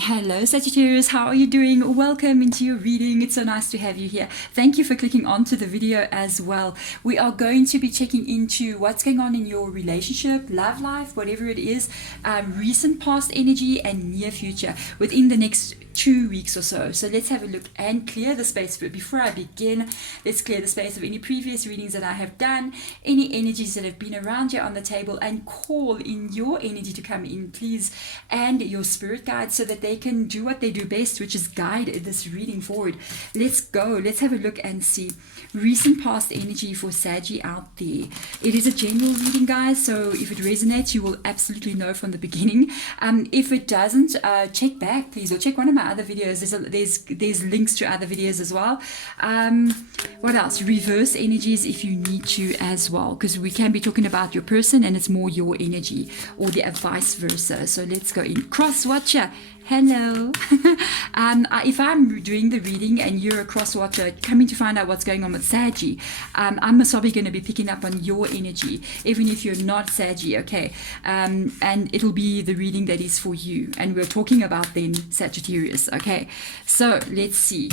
Hello Sagittarius, how are you doing? Welcome into your reading. It's so nice to have you here. Thank you for clicking onto the video as well. We are going to be checking into what's going on in your relationship, love life, whatever it is, recent past energy and near future within the next 2 weeks or so. So let's have a look and clear the space. But before I begin, let's clear the space of any previous readings that I have done, any energies that have been around here on the table, and call in your energy to come in, please, and your spirit guides so that they can do what they do best, which is guide this reading forward. Let's go. Let's have a look and see recent past energy for Saggy out there. It is a general reading, guys, so if it resonates, you will absolutely know from the beginning. If it doesn't, check back, please, or check one of my other videos. There's links to other videos as well. What else? Reverse energies if you need to as well, because we can be talking about your person and it's more your energy, or the vice versa. So let's go in. Cross watcher, hello. If I'm doing the reading and you're a cross watcher coming to find out what's going on with Saggy, I'm probably going to be picking up on your energy, even if you're not Saggy, okay? And it'll be the reading that is for you. And we're talking about then Sagittarius, okay? So let's see.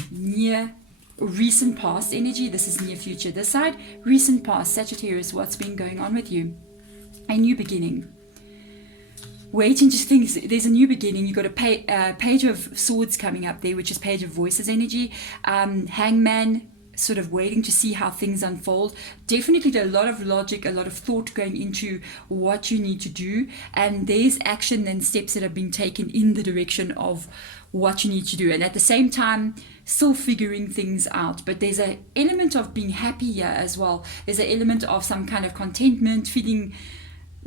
Recent past energy. This is near future. This side, recent past. Sagittarius, what's been going on with you? A new beginning. Waiting to think. There's a new beginning. You've got a page of swords coming up there, which is page of voices energy. Hangman, sort of waiting to see how things unfold. Definitely a lot of logic, a lot of thought going into what you need to do, and there's action and steps that have been taken in the direction of what you need to do, and at the same time still figuring things out. But there's an element of being happy here as well. There's an element of some kind of contentment, feeling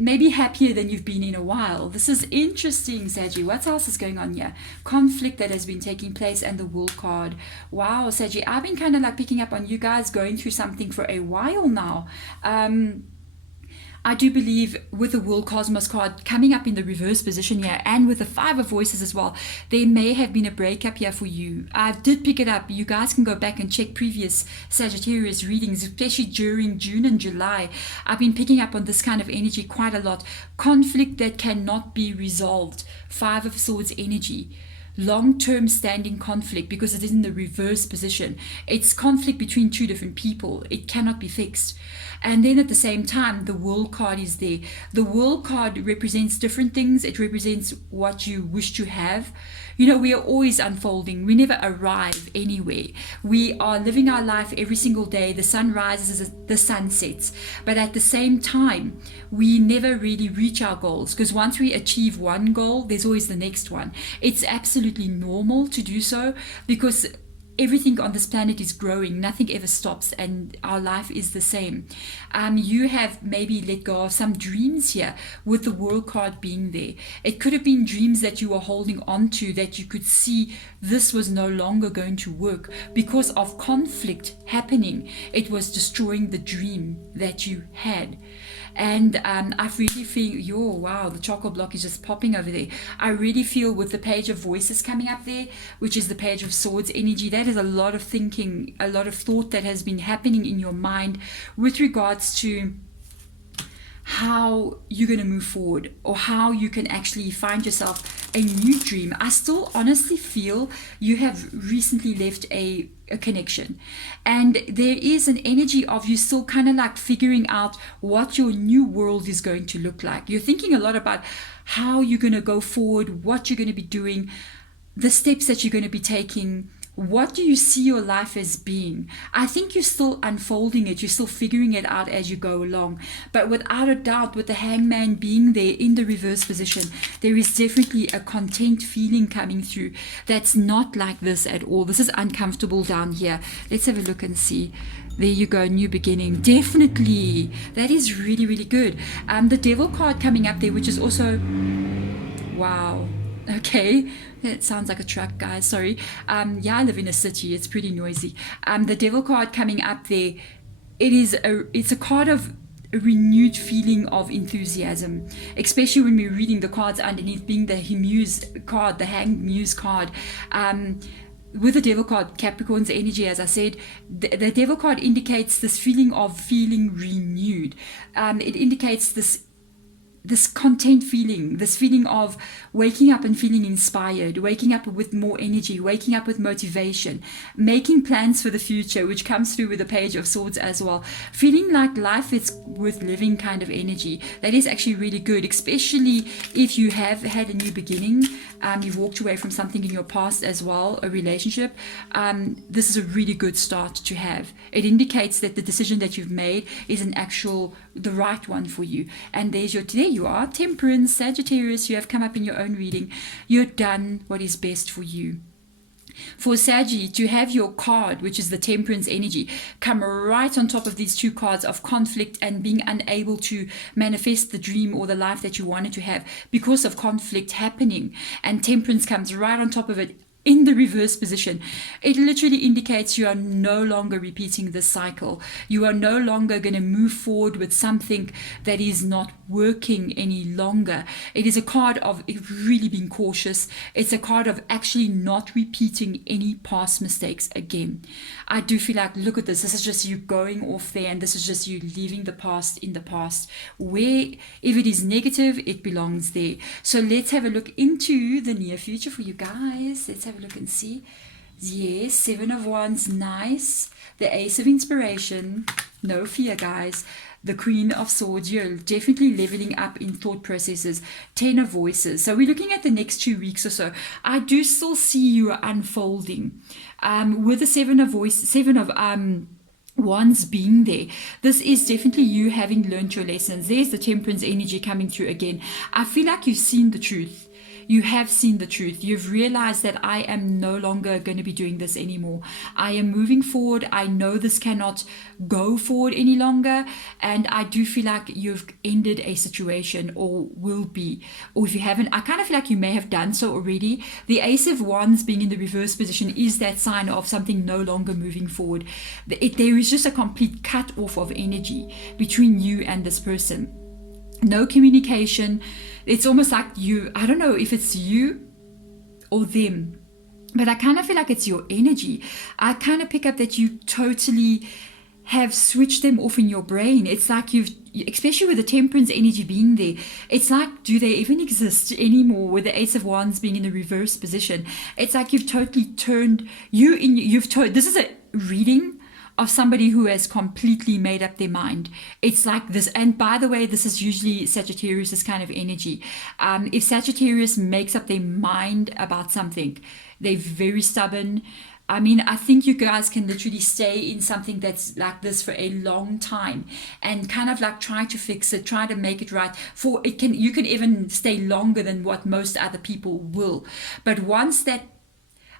maybe happier than you've been in a while. This is interesting, Saggy. What else is going on here? Conflict that has been taking place, and the World card. Wow, Saggy, I've been kind of like picking up on you guys going through something for a while now. I do believe with the World Cosmos card coming up in the reverse position here, and with the Five of Voices as well, there may have been a breakup here for you. I did pick it up. You guys can go back and check previous Sagittarius readings, especially during June and July. I've been picking up on this kind of energy quite a lot. Conflict that cannot be resolved. Five of Swords energy. Long-term standing conflict, because it is in the reverse position. It's conflict between two different people. It cannot be fixed. And then at the same time, the World card is there. The World card represents different things. It represents what you wish to have. You know, we are always unfolding. We never arrive anywhere. We are living our life every single day. The sun rises, the sun sets. But at the same time, we never really reach our goals, because once we achieve one goal, there's always the next one. It's absolutely normal to do so, because everything on this planet is growing. Nothing ever stops, and our life is the same. You have maybe let go of some dreams here with the World card being there. It could have been dreams that you were holding on to, that you could see this was no longer going to work because of conflict happening. It was destroying the dream that you had. And I really feel, wow, the chocolate block is just popping over there. I really feel with the page of voices coming up there, which is the page of swords energy, that is a lot of thinking, a lot of thought that has been happening in your mind with regards to how you're going to move forward, or how you can actually find yourself a new dream. I still honestly feel you have recently left a connection, and there is an energy of you still kind of like figuring out what your new world is going to look like. You're thinking a lot about how you're going to go forward, what you're going to be doing, the steps that you're going to be taking. What do you see your life as being? I think you're still unfolding it. You're still figuring it out as you go along. But without a doubt, with the Hangman being there in the reverse position, there is definitely a content feeling coming through that's not like this at all. This is uncomfortable down here. Let's have a look and see. There you go, new beginning. Definitely. That is really, really good. The Devil card coming up there, which is also... wow. Okay, it sounds like a truck, guys, sorry. Yeah, I live in a city, it's pretty noisy. The Devil card coming up there, it's a card of a renewed feeling of enthusiasm, especially when we're reading the cards underneath, being the Muse card, the Hanged Muse card. With the Devil card, Capricorn's energy, as I said, the Devil card indicates this feeling of feeling renewed. It indicates this content feeling, this feeling of waking up and feeling inspired, waking up with more energy, waking up with motivation, making plans for the future, which comes through with the Page of Swords as well. Feeling like life is worth living kind of energy. That is actually really good, especially if you have had a new beginning. You've walked away from something in your past as well, a relationship. This is a really good start to have. It indicates that the decision that you've made is the right one for you. And there you are, Temperance, Sagittarius. You have come up in your own reading. You're done what is best for you. For Saggy, to have your card, which is the Temperance energy, come right on top of these two cards of conflict and being unable to manifest the dream or the life that you wanted to have because of conflict happening, and Temperance comes right on top of it in the reverse position. It literally indicates you are no longer repeating this cycle. You are no longer going to move forward with something that is not working any longer. It is a card of really being cautious. It's a card of actually not repeating any past mistakes again. I do feel like, look at this. This is just you going off there, and this is just you leaving the past in the past. Where, if it is negative, it belongs there. So let's have a look into the near future for you guys. Let's have a look and see. Yes, 7 of Wands, nice. The Ace of Inspiration, no fear, guys. The Queen of Swords, you're definitely leveling up in thought processes. 10 of Voices. So we're looking at the next 2 weeks or so. I do still see you unfolding. With the 7 of Wands being there, this is definitely you having learned your lessons. There's the Temperance energy coming through again. I feel like you've seen the truth. You have seen the truth. You've realized that I am no longer going to be doing this anymore. I am moving forward. I know this cannot go forward any longer. And I do feel like you've ended a situation, or will be. Or if you haven't, I kind of feel like you may have done so already. The Ace of Wands being in the reverse position is that sign of something no longer moving forward. There is just a complete cut off of energy between you and this person. No communication. It's almost like I don't know if it's you or them, but I kind of feel like it's your energy. I kind of pick up that you totally have switched them off in your brain. It's like especially with the Temperance energy being there, it's like, do they even exist anymore? With the Ace of Wands being in the reverse position, it's like you've totally turned this is a reading of somebody who has completely made up their mind. It's like this. And by the way, this is usually Sagittarius' kind of energy. If Sagittarius makes up their mind about something, they're very stubborn. I mean, I think you guys can literally stay in something that's like this for a long time and kind of like try to fix it, try to make it right. You can even stay longer than what most other people will. But once that,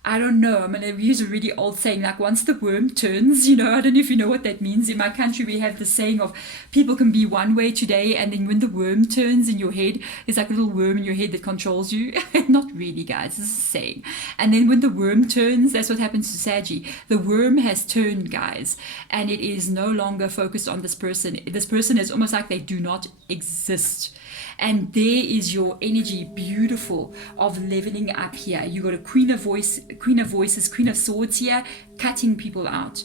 I don't know, I'm going to use a really old saying, like once the worm turns, I don't know if you know what that means. In my country, we have the saying of people can be one way today, and then when the worm turns in your head, there's like a little worm in your head that controls you. Not really, guys, this is a saying. And then when the worm turns, that's what happens to Saggy. The worm has turned, guys, and it is no longer focused on this person. This person is almost like they do not exist. And there is your energy, beautiful, of leveling up here. You got a Queen of Voices, Queen of Swords here, cutting people out,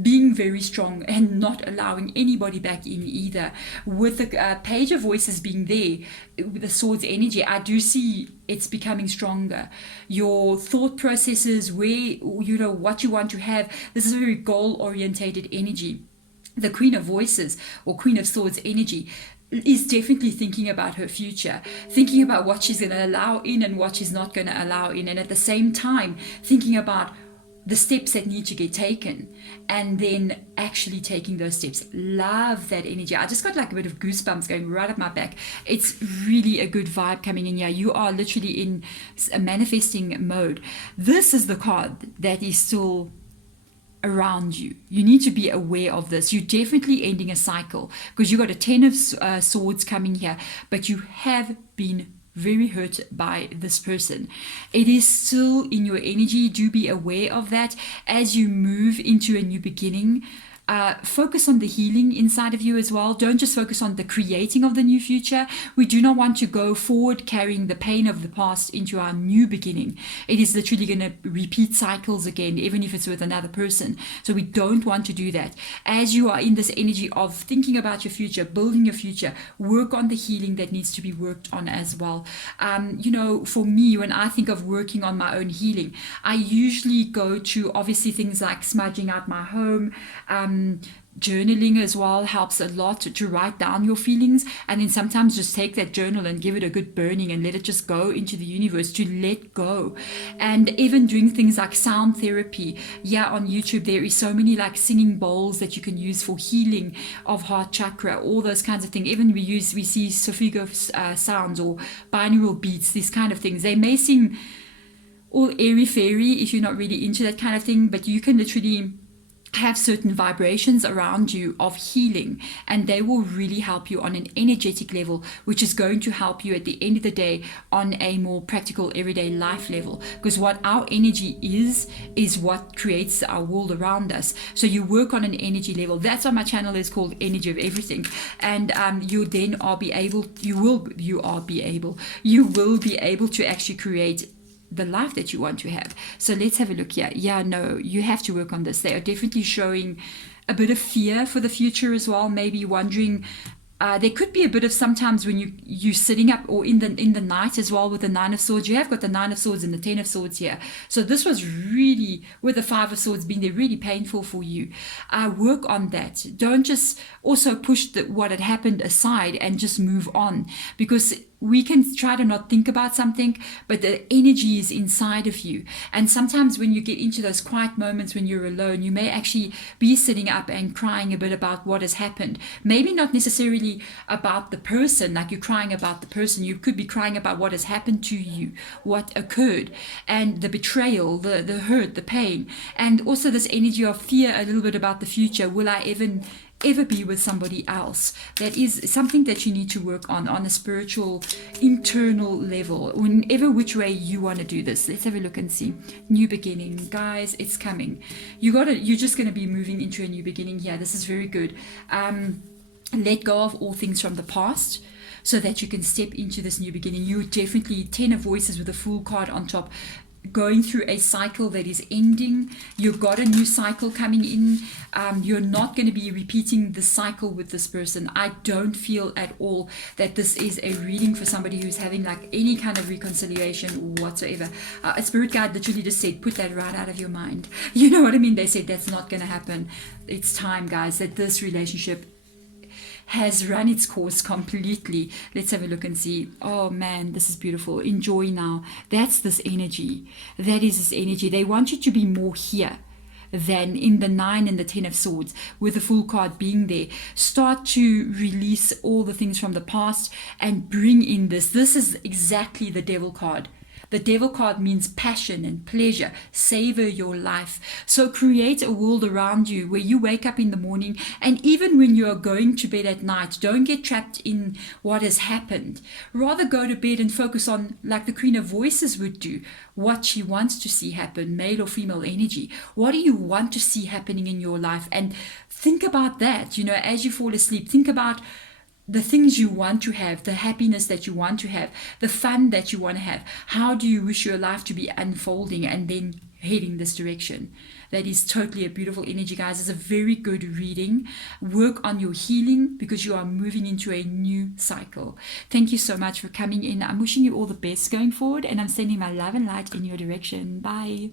being very strong and not allowing anybody back in either. With the Page of Voices being there, with the Swords energy, I do see it's becoming stronger. Your thought processes, where what you want to have. This is a very goal-orientated energy. The Queen of Voices or Queen of Swords energy is definitely thinking about her future, thinking about what she's going to allow in and what she's not going to allow in, and at the same time thinking about the steps that need to get taken and then actually taking those steps. Love that energy. I just got like a bit of goosebumps going right up my back. It's really a good vibe coming in here. You are literally in a manifesting mode. This is the card that is still around you. You need to be aware of this. You're definitely ending a cycle because you got a 10 of Swords coming here, but you have been very hurt by this person. It is still in your energy. Do be aware of that as you move into a new beginning. focus on the healing inside of you as well. Don't just focus on the creating of the new future. We do not want to go forward carrying the pain of the past into our new beginning. It is literally going to repeat cycles again, even if it's with another person. So we don't want to do that. As you are in this energy of thinking about your future, building your future, work on the healing that needs to be worked on as well. For me, when I think of working on my own healing, I usually go to obviously things like smudging out my home. Journaling as well helps a lot to write down your feelings, and then sometimes just take that journal and give it a good burning and let it just go into the universe, to let go. And even doing things like sound therapy. On YouTube there is so many like singing bowls that you can use for healing of heart chakra, all those kinds of things. Even we see Sophigo sounds or binaural beats, these kind of things. They may seem all airy fairy if you're not really into that kind of thing, but you can literally have certain vibrations around you of healing, and they will really help you on an energetic level, which is going to help you at the end of the day on a more practical everyday life level, because what our energy is what creates our world around us. So you work on an energy level. That's why my channel is called Energy of Everything, and you will be able to actually create the life that you want to have. So let's have a look here. You have to work on this. They are definitely showing a bit of fear for the future as well. Maybe wondering, there could be a bit of sometimes when you're sitting up or in the night as well with the 9 of Swords. You have got the 9 of Swords and the 10 of Swords here. So this was really, with the 5 of Swords being there, really painful for you. Work on that. Don't just also push what had happened aside and just move on, because we can try to not think about something, but the energy is inside of you. And sometimes when you get into those quiet moments when you're alone, you may actually be sitting up and crying a bit about what has happened. Maybe not necessarily about the person, like you're crying about the person. You could be crying about what has happened to you, what occurred, and the betrayal, the hurt, the pain. And also this energy of fear a little bit about the future. Will I ever be with somebody else? That is something that you need to work on a spiritual internal level, whenever which way you want to do this. Let's have a look and see. New beginning, guys, it's coming. You're just going to be moving into a new beginning here. This is very good. Let go of all things from the past so that you can step into this new beginning. You're definitely 10 of Voices with a Fool card on top, going through a cycle that is ending. You've got a new cycle coming in. You're not going to be repeating the cycle with this person. I don't feel at all that this is a reading for somebody who's having like any kind of reconciliation whatsoever. A spirit guide literally just said, put that right out of your mind. You know what I mean? They said that's not going to happen. It's time, guys, that this relationship has run its course completely. Let's have a look and see. Oh man, this is beautiful. Enjoy now. That's this energy. That is this energy. They want you to be more here than in the 9 and the 10 of Swords, with the Fool card being there. Start to release all the things from the past and bring in this. This is exactly the Devil card. The Devil card means passion and pleasure. Savor your life. So create a world around you where you wake up in the morning, and even when you are going to bed at night, don't get trapped in what has happened. Rather go to bed and focus on, like the Queen of Voices would do, what she wants to see happen, male or female energy. What do you want to see happening in your life? And think about that, as you fall asleep. Think about the things you want to have, the happiness that you want to have, the fun that you want to have. How do you wish your life to be unfolding, and then heading this direction? That is totally a beautiful energy, guys. It's a very good reading. Work on your healing, because you are moving into a new cycle. Thank you so much for coming in. I'm wishing you all the best going forward, and I'm sending my love and light in your direction. Bye.